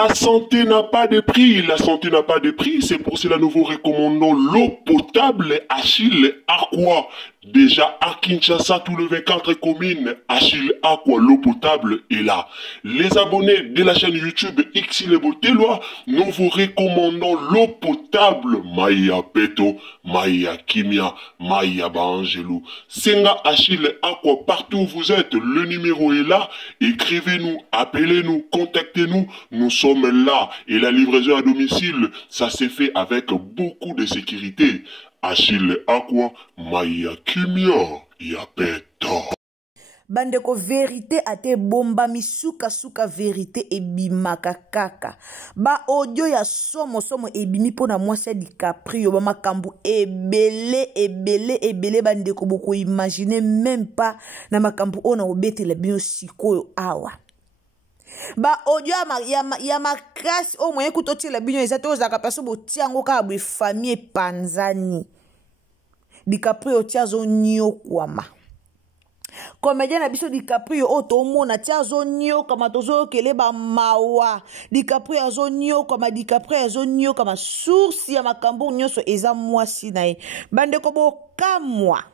La santé n'a pas de prix, la santé n'a pas de prix, c'est pour cela nous vous recommandons l'eau potable Achille Aqua. Déjà à Kinshasa, tous les 24 communes, Achille Aqua, l'eau potable est là. Les abonnés de la chaîne YouTube Xile Botelwa, nous vous recommandons l'eau potable Maya Peto, Maya Kimia, Maya Bangelou. Senga Achille Aqua, partout où vous êtes, le numéro est là. Écrivez-nous, appelez-nous, contactez-nous, nous sommes là. Et la livraison à domicile, ça s'est fait avec beaucoup de sécurité. Achille Aqua, Maya Kimia, Yapeto. Bandeko vérité ate bomba misuka suka vérité ebimaka kaka. Ba audio ya somo ebimi pona mwasi DiCaprio ba makambu ebele bandeko boko imaginer même pas na makambu ona obetela bino sikoyo awa. Ba audio ya makasi o moyen kutotela bino ezate ozaka paso botiango ka bwe famille panzani. DiCaprio tiazo nyokwama. Comédien na biso DiCaprio otomona tiazo nyoka matozo kele ba mawa. DiCaprio azo nyoka ma DiCaprio azo nyoka ma source ya makambo nyoso eza mwasi na ye. Bandeko bokamwa.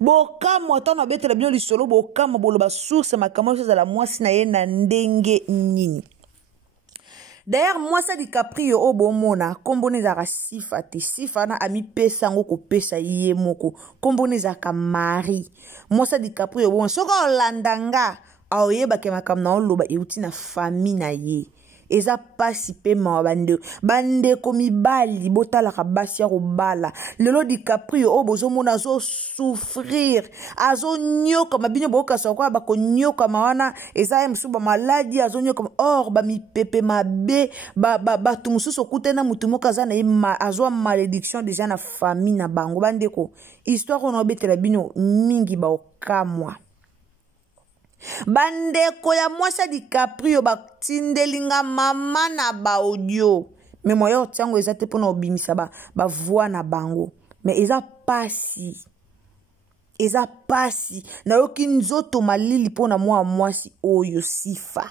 Bokamwa tana betela bino lisolo bokamwa boloba source makambo za la mwasi na ye na ndenge nini. D'ailleurs, moi, ça DiCaprio au bon mona, komboneza sifa te sifa na ami pesa ngo ko pesa ye moko, komboneza ka mari. Moi, ça DiCaprio bon, soko landanga, aoyeba ke makam na oloba euti na famille na ye. Eza pasi pe ma bande komi bali botala ka basi ya robala lelo DiCaprio o bozo mona zo souffrir azo nyoka mabinyo boka sokwa bako nyoka mawana eza msuba maladi azo nyoka or ba mi pepe mabe ba tumususo kutena mutumoka za na azo malédiction déjà na famille na bango bandeko histoire on obetela bino mingi ba okamwa. Bandeko ya mwasa DiCaprio batindelinga mama na ba audio. Mais moyo tiango ezate pona obimisa ba voix na bango. Mais eza pasi. Eza pasi. Na yoki nzoto malili pona mwasi oyo sifa.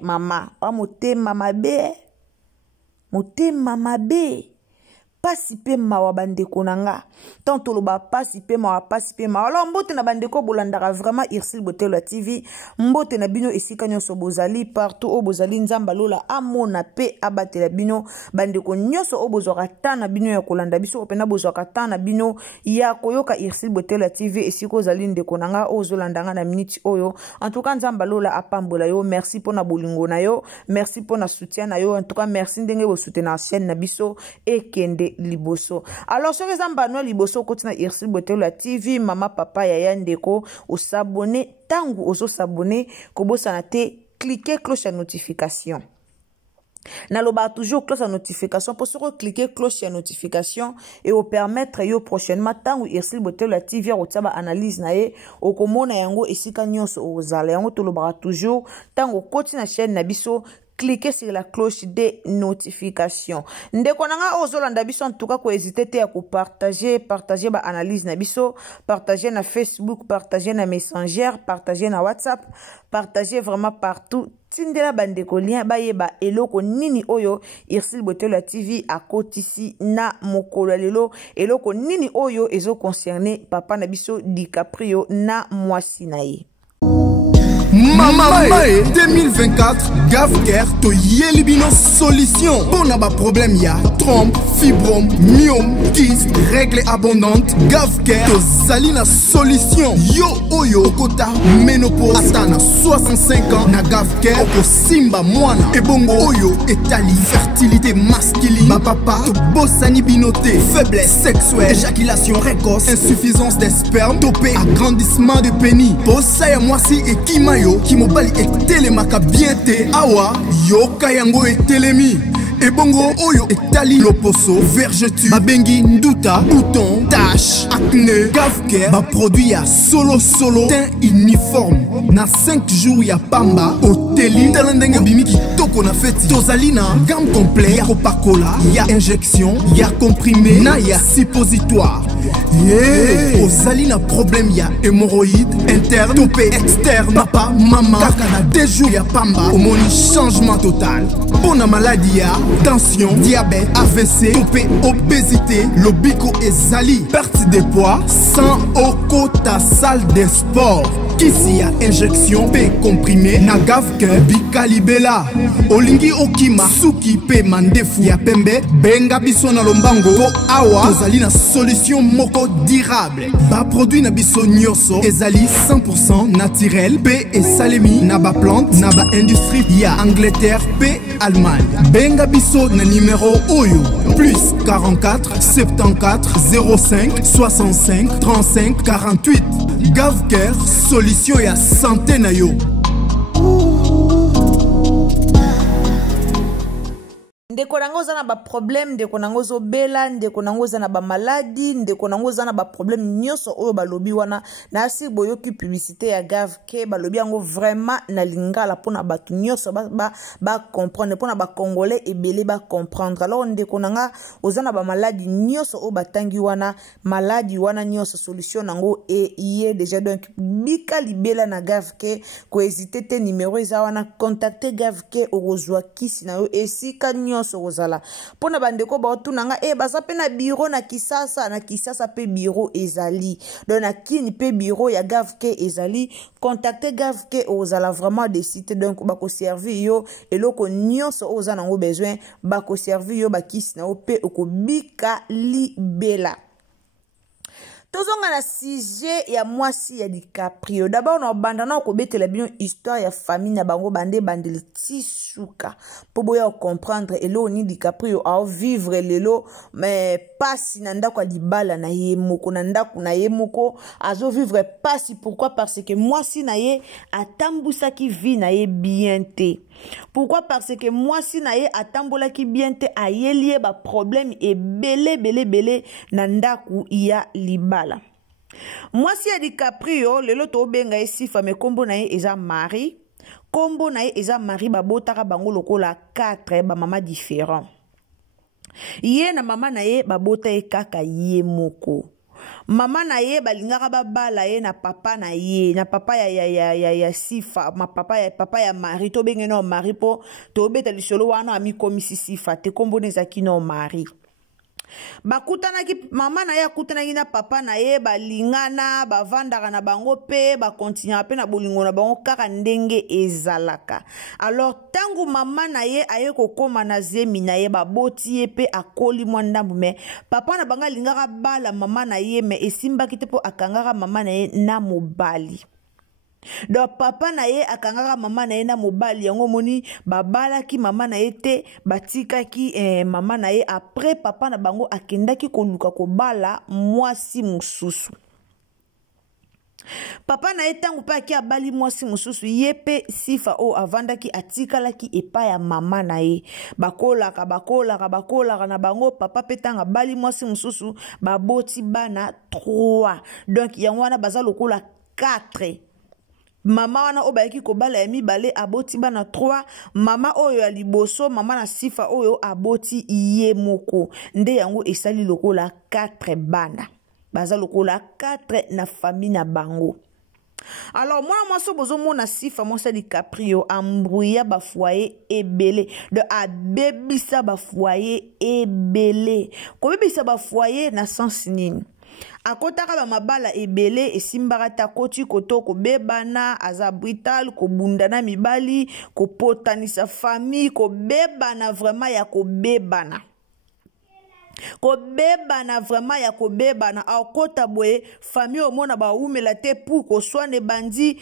Mama, wa motema mabe. Motema mabe. Pasi pe mawa bandeko nanga. Tanto lo ba pasi pe mawa. Alors mbote na bandeko bolandaka vraiment Xile Botelwa TV. Mbote na bino esika nyonso bozali partout o bozali nzamba lola amona pe abatela bino bandeko nyonso o bozwaka ta na bino ya kolanda biso opena bozwaka ta na bino ya koyoka Xile Botelwa TV esika ozali ndeko nanga ozolandanga na minute oyo. En tout cas nzamba lola apambola yo. Merci pona bolingo na yo. Merci pona soutien na yo. En tout cas merci ndenge bo soutenir chaîne na biso ekende liboso. Alors sur les ambano liboso kotina Xile Botelwa TV mama papa yaya ndeko o s'abonner tangu ozo s'abonner kobosana te cliquer cloche à notification. Naloba toujours cloche à notification pour se cliquer cloche à notification et au permettre yo prochainement tangu Xile Botelwa TV o tsaba analyse na ye o komona yango esika nyonso ozala yango tolobara toujours tangu kotina chaîne na biso. Cliquez sur la cloche des notifications. Ndeko nanga ozolanda biso en tout cas ko hésiter te à partager ba analyse na biso, partager na Facebook, partager na Messenger, partager na WhatsApp, partager vraiment partout. Tindela bandeko lien bayeba eloko nini oyo Xile Botelwa TV akotisi na mokolo lelo eloko nini oyo ezo concerner papa na biso DiCaprio na mwasi na ye. Mama 2024 Gavker to Yelibino solution. Pour n'a pas problème ya trompe, fibrome, myome, kyste, règle abondante. Gavker to Zalina solution. Yo oyo kota ménopause atana 65 ans na Gavker oko simba mwana. Ebongo oyo etali fertilité masculine. Ma papa to bossani binoté, faiblesse sexuelle, éjaculation précoce, insuffisance des spermes, topé agrandissement de pénis. Bossa ya mwasi et kimayo ki mobali etelemaka bien te awa yoka yango etelemi ebongo oyo etali loposo vergeture babengi nduta bouton tache acné Gavker ba produit ya solo teint uniforme na 5 jours ya pamba oteli tala ndenge bimi kitoko na feti tozali na gamme complet ya kopakola ya injection ya comprimé na ya suppositoire Hey, ozali na problème ya hémorroïde interne to pe externe. Papa, maman, kaka na 2 jours ya pamba omoni changement total. Pona maladie ya tension, diabète, AVC, to pe obésité, lobiko ezali perte de poids sans okota salle de sport. Kisi ya injection pe comprimé na gavke bikalibela. Olingi okima suki pe mandefu ya pembe benga biso na lombango po awa tozali na solution moko durable. Ba produit na biso nyonso ezali 100% naturel pe esalemi na ba plante na ba industrie ya Angleterre pe Allemagne. Benga biso na numéro oyo plus 44 74 05 65 35 48. Gavker solution ya santé na yo. Ndeko nango za na ba problème, ndeko nango zo bela, ndeko nango za na ba maladie, ndeko nango za na ba problème nyonso oyo balobi wana na asi boyoki publicité ya Gavker balobi yango vraiment na lingala pona batu nyonso ba comprendre pona ba congolais ebele ba comprendre. Alors ndeko nanga oza na ba maladie nyonso oyo batangi wana maladie wana nyonso solution nango e yé déjà donc bika libela na Gavker ko hésiter te numéro eza wana contacter Gavker orozwa kisi na yo esika nyonso ozala pona bandeko baotunanga baza pe na bureau na Kisasa pe bureau ezali donc na kini pe bureau ya Gavker ezali contacter Gavker ozala vraiment des sites donc bako servir yo eloko nyonso oza nango besoin bako servir yo bakisi na yo pe okobika libela. Tozonga na sujet ya mwasi ya DiCaprio. D'abord na bandana ko betela bien histoire ya famille na bango bande bandeli tisuka. Po boya comprendre elo ni DiCaprio a vivre lelo mais pasi na ndako libala na ye moko na ndako na ye moko azo vivre pasi. Pourquoi? Parce que mwasi na ye atambusa ki vie na ye bien te. Pourquoi? Parce que mwasi na ye atambola ki bien te ayelie ba problème e belé na ndako ya libala. Mwasi ya DiCaprio lelo to benga esifa me kombo na ye eza Marie. Kombo na ye eza Marie babotaka bango lokola 4 ba mama différent. Ye na mama na ye babota ye kaka ye moko. Mama na ye balingaka babala ye na papa na ye na papa ya sifa ma papa ya Marie to benge no Marie po to beta lisolo wana ami komisi sifa te kombo nezaki no Marie. Bakutanaki mama na ye akutanaki na papa na ye balingana bavandaka na bango pe bakontinua pe na bolingo na bango kaka ndenge ezalaka. Alors tangu mama na ye aye kokoma na zemi na ye baboti ye pe akoli mwa ndambu me papa na banga lingaka bala mama na ye me esimbaki te po akangaka mama na ye na mobali. Donc papa na ye akangaka mama na ye na mobali yango moni babalaki mama na ye te batikaki mama na ye après papa na bango akendaki koluka kobala mwasi mususu. Papa na ye tangu pa ki abali mwasi mususu ye pe sifa o avandaki atikalaki epa ya mama na ye bakolaka na bango papa pe tanga bali mwasi mususu baboti bana 3 donc yango wana baza lokola 4. Mama wana obayaki kobala ya mibale aboti bana 3 mama oyo ya liboso mama na sifa oyo aboti ye moko nde yango esali lokola 4 bana baza lokola 4 na famille na bango. Alors moi so bozo mona sifa mwasi DiCaprio ambrouilla ba foyer ebele de abebisa ba foyer ebele ko bebisa ba foyer na sens nini akotaka ba mabala ebele esimbaka ta koti koto ko bebana aza brutal ko bundana mibali ko potanisa famille ko bebana vraiment ya ko bebana vraiment ya ko bebana akota boye famille omona ba umela te pour ko soane bandi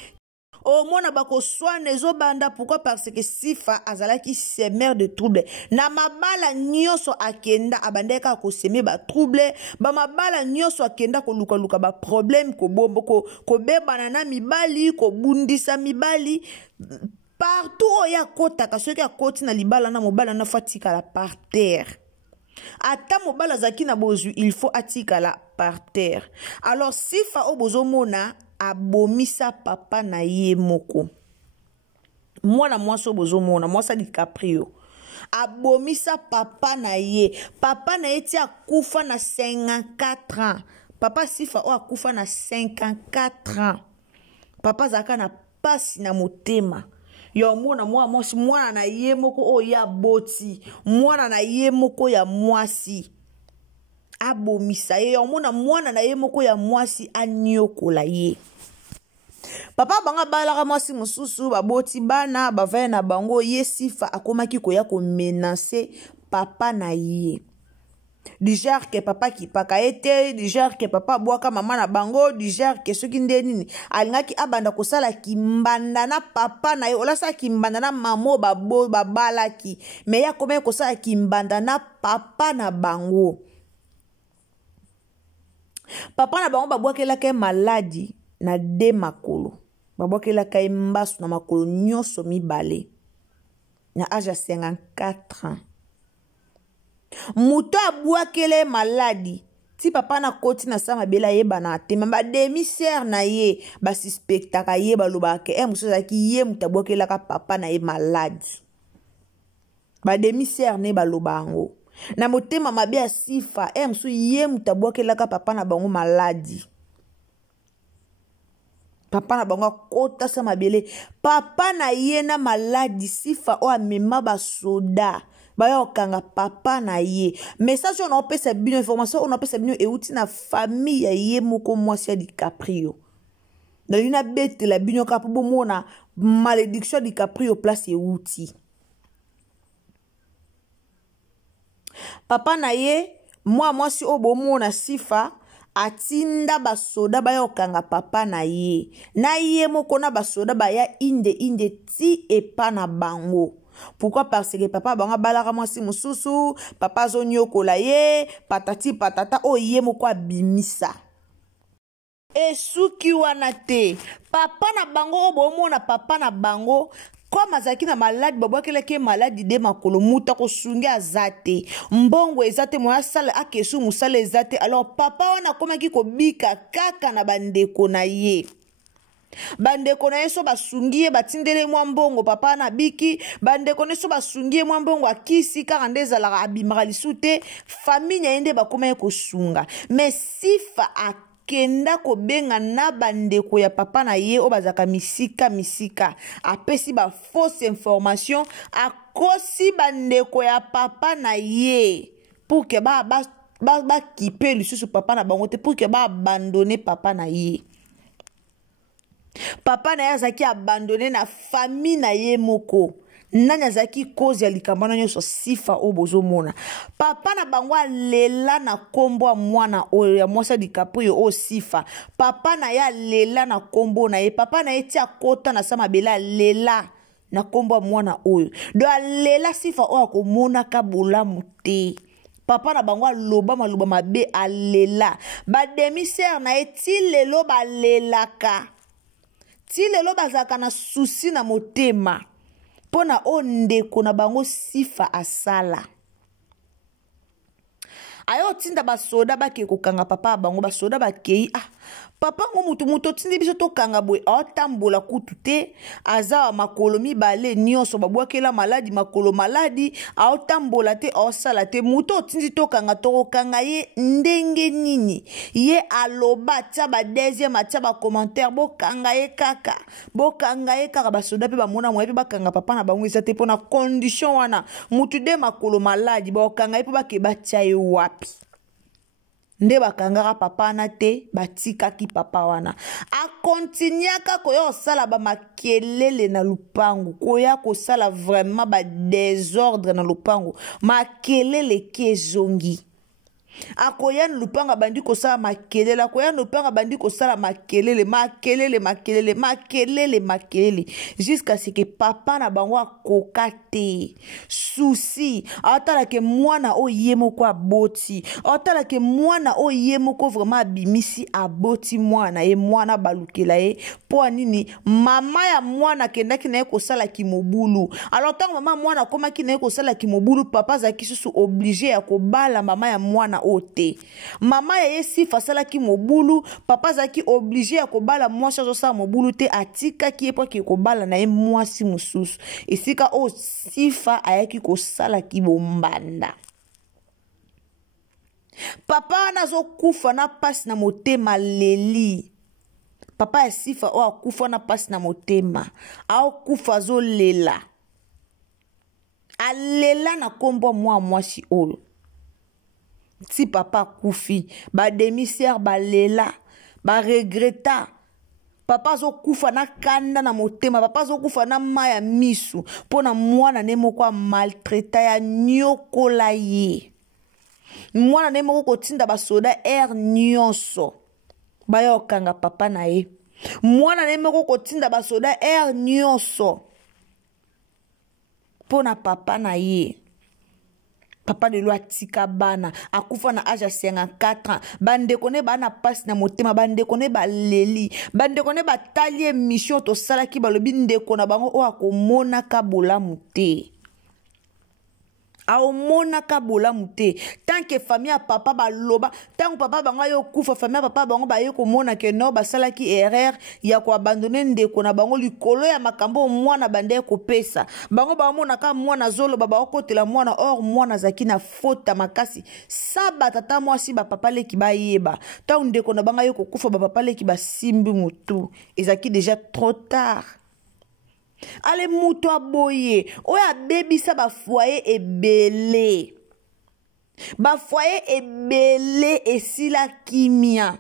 omona ba ko soane zo banda. Pourquoi? Parce que sifa azalaki semeur de trouble na mabala nyonso akenda abandeka ko semer ba trouble ba mabala nyonso akenda ko luka ba problème ko bombo ko bebana na mibali ko bundisa mibali partout oya kota ka soki akoti na libala na mobala na fatika la par terre. Ata mobala zaki na bozu il faut atikala par terre. Alors sifa obozo mona abomisa papa na ye moko. Mwana mwasi obozo mona mwasi DiCaprio abomisa papa na ye tia kufa na 54 ans. Papa Sifa o akufa na 54 ans. Papa zaka na pasi na motema. Yo mwana mwasi mwana na ye moko o ya boti. Mwana na ye moko ya mwasi. Abomisa ye. Yo mwana na ye moko ya mwasi anyokola ye. Papa banga balaka mwasi mususu baboti bana bavaye na bango ye Sifa akomaki koya ko menacer papa na ye. Du genre que papa qui paka ete, du genre que papa boaka mama na bango, du genre que soki nde nini alingaki abanda kosala kimbanda na papa na ye, olasa kimbanda na mamo babalaki, mais ya komé kosala kimbanda na papa na bango. Papa na bango babwakelaka maladi na de makolo, babwakelaka mbasu na makolo nyonso mibale na âge ya 54 ans. Muto abwakele maladi ti papa na koti na sama bela yeba na te ba demi-sœur na ye ba suspectaka ye baloba ke muso zaki ye mutabwakelaka papa na ye maladi. Ba demi-sœur ne baloba ngo na motema mabe ya Sifa muso ye mutabwakelaka papa na bango maladi. Papa na bango kota sama bele papa na ye na maladi Sifa o amema ba soda baya okanga papa na ye. Message on opesa bino information on opesa bino euti na famille ya ye moko mwasi ya DiCaprio. Na lina bete la bino kapo bomona malédiction DiCaprio place euti. Papa na ye mwasi o bomona Sifa atinda basoda baya okanga papa na ye. Na ye moko na basoda baya inde ti epa na bango. Pourquoi? Parce que papa banga balaka mwasi mususu, papa zonyokola ye, patati patata o ye moko abimisa. Esuki wana te, papa na bango bomona papa na bango comme azaki na maladi babwakelaki maladi de makolo muta kosungi azate mbongo ezate moya sala akesu musala ezate. Alors papa wana komaki kobika kaka na bandeko na ye. Bandeko na yeso basungi ye batindele mwa mbongo papa na biki. Bandeko na yeso basungi ye mwa mbongo akisi kaka nde ezalaka abimaka lisu te. Famille na ye nde bakoma ye kosunga. Mais Sifa akenda kobenga na bandeko ya papa na ye o bazaka misika apesi ba fausse information akosi bandeko ya papa na ye pour que ba kipe lisusu papa na bango te, pour que ba abandonner papa na ye. Papa na ye azaki abandonné na famille na ye moko. Nani azaki cause ya likambana nyonso Sifa o bozomona. Papa na bango alela na kombo mwana oyo ya mwasi DiCaprio o Sifa. Papa na ye alela na kombo na ye. Papa na ye ti akota na sama bela lela na kombo mwana oyo. Do alela Sifa o akomona ka bolamu te. Papa na bango aloba maluba mabe alela. Ba demi-sœur na ye ti lelo balelaka. Ti lelo bazaka na susi na motema pona ondeko na bango Sifa asala. Ayo tinda basoda bake kokanga papa bango basoda bakei papa ngo mutu tindi biso to kanga boy atambola kutu te azawa makolo mibale nyonso babwakela maladi makolo maladi atambola te osala te mutu tindi to kanga ye ndenge nini ye aloba tia ba deuxième tia ba commentaire bo kanga ye kaka basoda pe bamona mwa pe bakanga papa na bango ezate pona condition wana mutu de makolo maladi ba kanga ye pe bakeba tia ye wapi. Nde bakangaka papa na te batikaki papa wana akontinyaka koya osala ba makelele na lupangu koya kosala vraiment ba désordre na lupangu makelele kezongi akoya lupanga bandi kosala makelele akoya lupanga bandi kosala makelele jusqu'à ce que papa na bango akokate souci atala ke mwana o yemoko aboti atala ke mwana o yemoko vraiment abimisi aboti mwana ye mwana balukela ye po nini mama ya mwana kendaki na ye kosala kimobulu. Alors tant mama mwana komaki na ye kosala kimobulu papa zaki susu obligé ya kobala mama ya mwana ote. Mama ya ye Sifa salaki mobulu papa zaki obligé ya kobala mwasi azosala mobulu te atikaki ye po ki kobala na ye mwasi mususu esika o Sifa ayaki kosala kibombanda. papa nazo kufa na pasi na motema leli. Papa ya sifa o akufa na pasi na motema. Ao kufa zo lela. Alela na kombo mwasi olo. Si papa kufi, ba demi-sœur ba lela, ba regreta. Papa zo kufa na kanda na motema, papa zo kufa na maya misu, pona mwana nemo kwa maltraita ya nyokola ye. Mwana nemo ko tinda ba soda nyonso. Bayo kanga papa na ye. Mwana nemo ko tinda ba soda nyonso. Pona papa na ye. Papa de loi tika bana akufa na âge 54 ans bande kone bana passe na motema bande kone ba leli bande kone ba talie mission to salaki balobi ndeko na bango o akomona ka bolamu te aomona ka bolamu te tant que famille a papa baloba tant que papa bango yo kufa famille papa bango ba ye komona ke no ba salaki erreur ya ko abandonner ndeko na bango likolo ya makambo mwana bande ko pesa bango ba mona ka mwana zolo baba okotela mwana or mwana zaki na faute makasi saba tata mwasi ba papa leki ba yeba tant ndeko na bango yo ko kufa ba papa leki ba simbi mutu ezaki déjà trop tard. Ale muto aboye oya bebisa ba foyer ebele esila kimia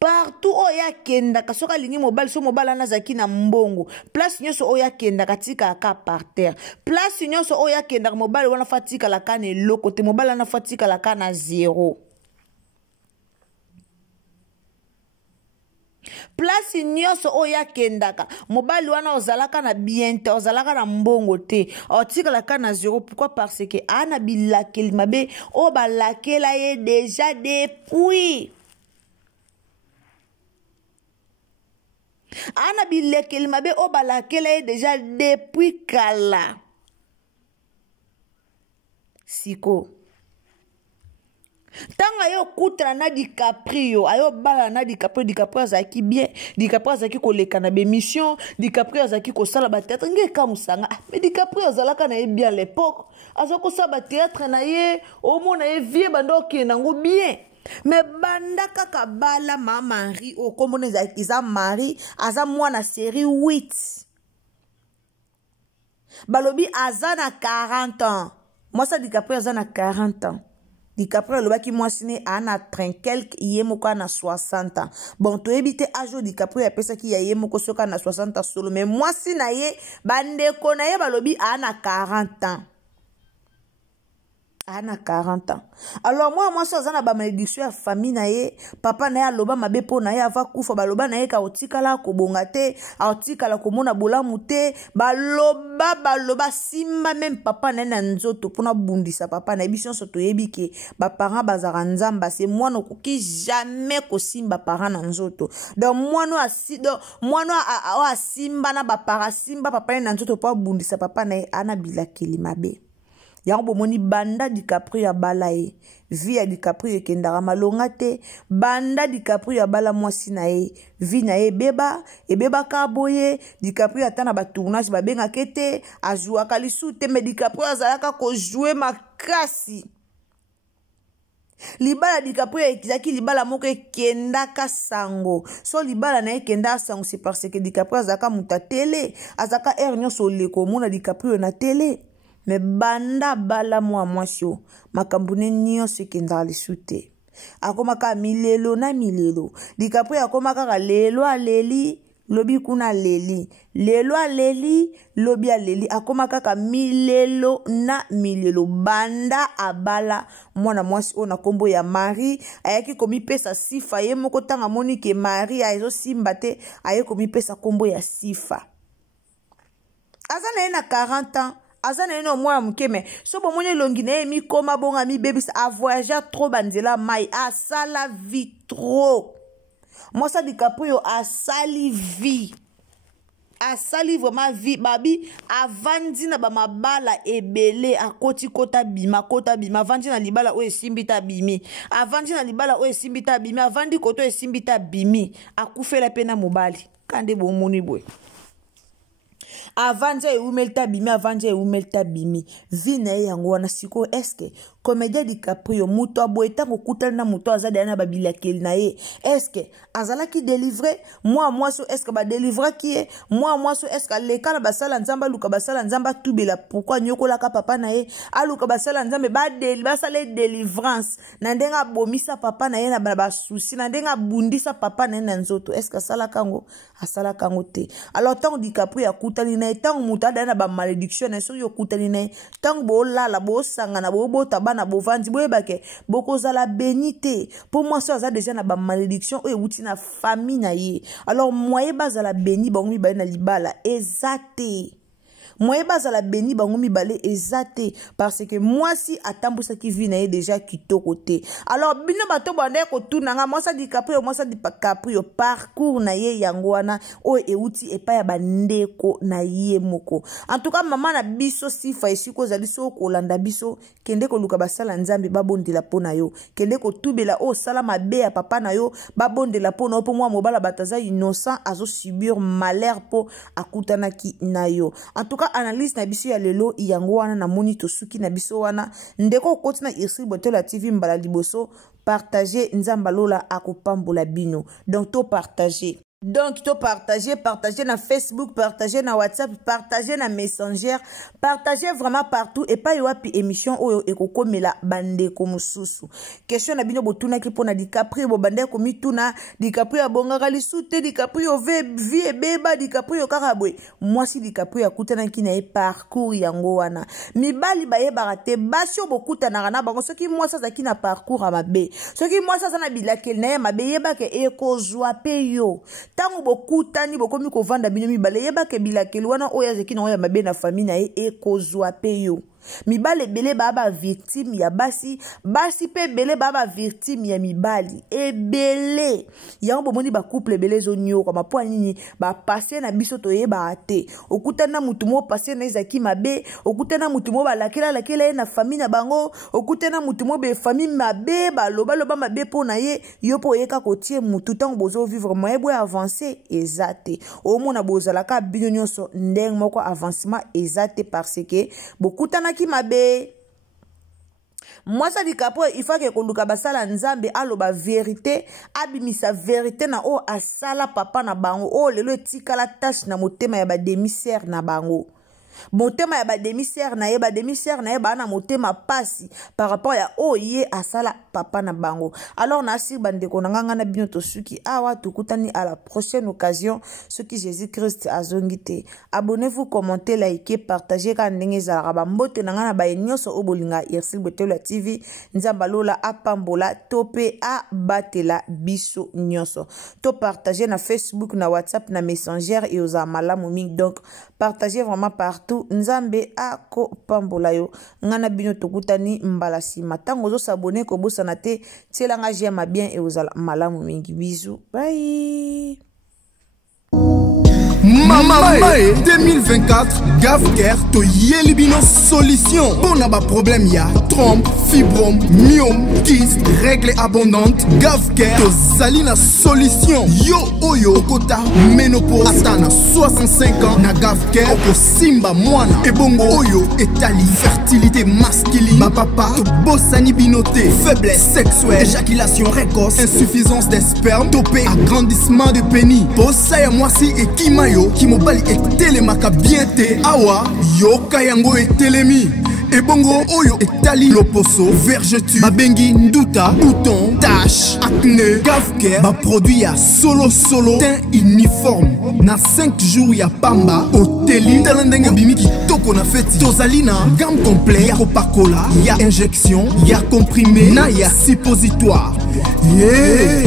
partout oya kenda kasoka lingi mobile so mobile na zaki na mbongo place nyoso oya kenda katika ka par terre place nyoso oya kenda mobile wana fatika la kana eloko te mobile na fatika la kana zéro. Place nyoso oya kendaka mobali wana ozalaka na bien te ozalaka na mbongo te otika la kana zéro. Pourquoi? Parce que ana bilakeli mabe o balakela ye déjà depuis ana bilakeli mabe o balakela ye déjà depuis kala siko tanga yo kutana na DiCaprio ayo bala na DiCaprio azaki bien DiCaprio azaki koleka na bemission DiCaprio azaki ko sala ba théâtre nge ka musanga mais DiCaprio azalaka na ye bien l'époque azako sala ba théâtre na ye au mona ye vie bandoki nango bien mais banda kaka bala mama Marie o komone za Marie aza mwana série 8 balobi azana 40 ans moi ça DiCaprio azana 40 ans DiCaprio le baki moi sine ana 30 quelque yemoko na 60 ans. Bon to ebite ajo DiCaprio ya pesa ki ya yemoko soka na 60 ans solo mais moi sina ye bandeko na ye balobi ana 40 ans. Ana 40 ans. Alors moi ça zana ba malédiction ya famille na ye papa na ye aloba mabe po na ye ava kufa baloba na ye ka otikala ko bongate otikala ko mona bolamu te baloba simba même papa na na nzoto pona bundisa papa na biso soto yebike ba parents bazara nzamba c'est moi no ki jamais ko simba parents na nzoto donc moi no simba na ba parents simba papa na nzoto po bundisa papa na ye ana bilakeli mabe. Yango moni banda DiCaprio ya bala ye vie ya DiCaprio kendara malonga te banda DiCaprio ya bala mwasi na ye vie na ye ebeba ka boye DiCaprio atana ba tournage ba benga kete ajua kalisu te mais DiCaprio azalaka ko jouer makasi libala DiCaprio ekizaki libala moko kendaka sango so libala na kenda sango c'est parce que DiCaprio azaka muta télé azaka nyonso leko mona DiCaprio na télé. Mais banda bala mwasio makambune nyonso ekendaka lisu te akomaka milelo na milelo DiCaprio akomaka lelo aleli lobi kuna leli lelo aleli lobi aleli akomaka ka milelo na milelo banda abala mwana mwasi ona kombo ya Marie ayaki komipesa sifa ye moko tanga moni ke Marie azo simba te ayeki komipesa kombo ya sifa azana na 40 ans azana eno mwa mukeme so bomone longi na mi koma bonga mi bebis a voyager trop banzela mai a sala vie trop moi ça DiCaprio a sali vie a sali vraiment vie babi avandi na ba mabala ebele akoti kota bima avandi na libala o esimbita bimi avandi na libala o esimbita bimi avandi koto esimbita bimi akufela pena mobali kande bomoni boy avanja eumelta bimi avanja eumelta bimi vina yango wana siko eske comédien DiCaprio muto aboeta kokutana na muto azali na babilakeli na ye eske azalaki délivrer moi so eske ba délivrer qui moi so eske lekala basala nzamba luka basala nzamba tubela pourquoi nyokola ka papa na ye aluka basala nzambe basala délivrance na ndenga bomisa papa na ye na ba souci na ndenga bundisa papa na ye na nzoto eske asala kango te alors tant DiCaprio akutani na tant muta na ba malédiction na so yo kutani na tant bo lala bo sanga na bo bota bana bo vandi bo ebake boko zala bénité pour moi ça za déjà na ba malédiction o euti na famille na ye alors moi bazala béni bango mi na libala ezate moi bazala béni bango mi balé ezate parce que moi si atambusa ki vi na ye déjà kitoko te alors bino bato bande ko tunanga moi ça DiCaprio moi ça DiCaprio parcours na ye yango wana o euti epa ya bandeko na ye moko en tout cas maman na biso si fa esiko zali so ko landa biso kende ko luka basala nzambe babondela pona yo kende ko tubela o sala mabe ya papa na yo babondela pona po moi mobala bataza innocent azo subir malheur po akutana ki na yo en tout cas analyse na biso ya lelo yango wana na moni to suki na biso wana ndeko koti na Irsi Botela TV mbala liboso partager nzamba lola akopambola bino donc to partager donc to partager na Facebook, partager na WhatsApp, partager na Messenger, partager vraiment partout et pas yoapi émission oyo ekokomela bande ko mususu. Question na bino botuna ki pona DiCaprio bo bande ko mituna DiCaprio abongaka lisute DiCaprio vie ebeba DiCaprio karabwe. Moi si DiCaprio akutana ki na e parcours yango wana. Mibali baye barate basio bokutana na bango soki moi ça zaki na parcours amabe. Soki moi ça na bilakel na mabe yeba ke ekozwa pe yo. Tango bokutani bokomi ko vanda bino mibale yeba ke bilakeli wana oya zeki na oya mabe na famille na ye ekozwa pe yo. Mibale bele baba victime ya basi pe bele baba victime ya mibali ebele ya bomoni ba couple bele zonyo kwa mapwa nini ba passer na biso to yeba ate okutana mutu mo passer na ezaki mabe okutana mutu mo balakela na famille na bango okutana mutu mo be famille mabe ba loba mabe pona ye yo po yeka kotie mutu tango bozo vivre moye boy avancer ezate o mona bozala ka bino nyonso ndeng moko avancement ezate parce que bokutana ki mabe moi ça DiCaprio il faut que koluka basala nzambe aloba vérité abimisa vérité na o asala papa na bango o lelo etikala tâche na motema ya ba demi-sœur na bango motema ya ba demi-sœur na ye na motema pasi par rapport ya oye asala papa na bango alors na si bande ko nganga na bino to suki awa tukutani à la prochaine occasion ce qui Jésus-Christ azongite abonnez-vous commentez likez partagez ka ndenge za rabambote nganga na ba nyonso obolinga Irsi Botela TV nzamba lola apambola tope a batela biso nyonso to partager na Facebook na WhatsApp na Messenger et aux malamu mingi donc partagez vraiment partout nzambe ako pambola yo ngana bino tokutani mbala sima tango zo s'abonner ko bosana te tielanga j'aime bien et aux malamu mingi bisous bye. Mama 2024 Gafker to Yelibino solution. Bon a ba problème ya trompe, fibrome, myome, kyste, règle abondante. Gafker to Zalina solution. Yo oyo kota ménopause atana 65 ans na Gafker oko simba mwana. Ebongo oyo etali fertilité masculine. Ma papa to bossani binoté, faiblesse sexuelle, éjaculation précoce, insuffisance des spermes, topé agrandissement de pénis. Bossa ya mwasi et kimayo qui mobali etelemaka bien te awa yoka yango etelemi ebongo oyo etali loposo vergeture babengi nduta bouton tache acné Gafker ba produit ya solo teint uniforme na 5 jours ya pamba oteli talendenge bimiki toko na feti tozali na gamme complet ya kopakola ya injection ya comprimé na ya suppositoire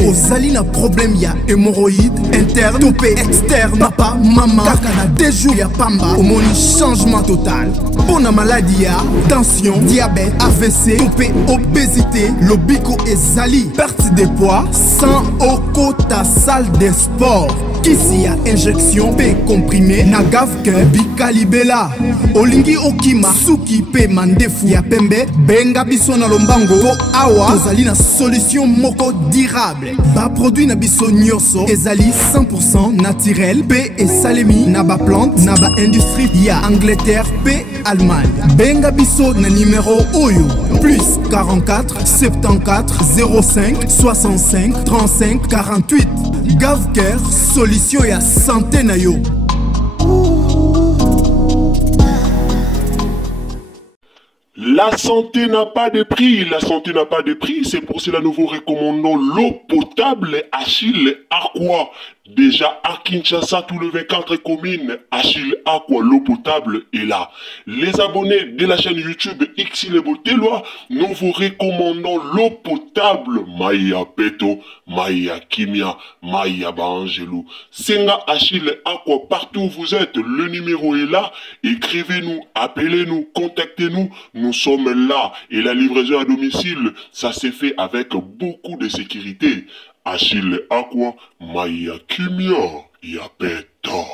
ozali na problème ya hémorroïde interne topé externe papa mama kaka na 2 jours ya pamba omoni changement total pona maladie ya tension diabète AVC topé obésité lobiko ezali perte de poids sans okota salle de sport kisi ya injection pe comprimé na Gavker Bikalibela. Olingi okima suki pe mandefu ya pembe benga biso na lombango po awa tozali na solution moko durable. Ba produit na biso nyonso ezali 100% naturel pe esalemi na ba plante na ba industrie ya Angleterre pe Allemagne. Benga biso na numéro oyo plus 44 74 05 65 35 48. Gavker, solution ya santé na yo. La santé n'a pas de prix, la santé n'a pas de prix, c'est pour cela nous vous recommandons l'eau potable Achille Aqua. Déjà à Kinshasa, tout le 24 communes, Achille Aqua, l'eau potable est là. Les abonnés de la chaîne YouTube Xile Boteloa, nous vous recommandons l'eau potable Maya Peto, Maya Kimia, Maya Bangelou. Senga Achille Aqua, partout où vous êtes, le numéro est là. Écrivez-nous, appelez-nous, contactez-nous. Nous sommes là et la livraison à domicile, ça s'est fait avec beaucoup de sécurité. Achille Aqua, Maya Kimia, Yapeto.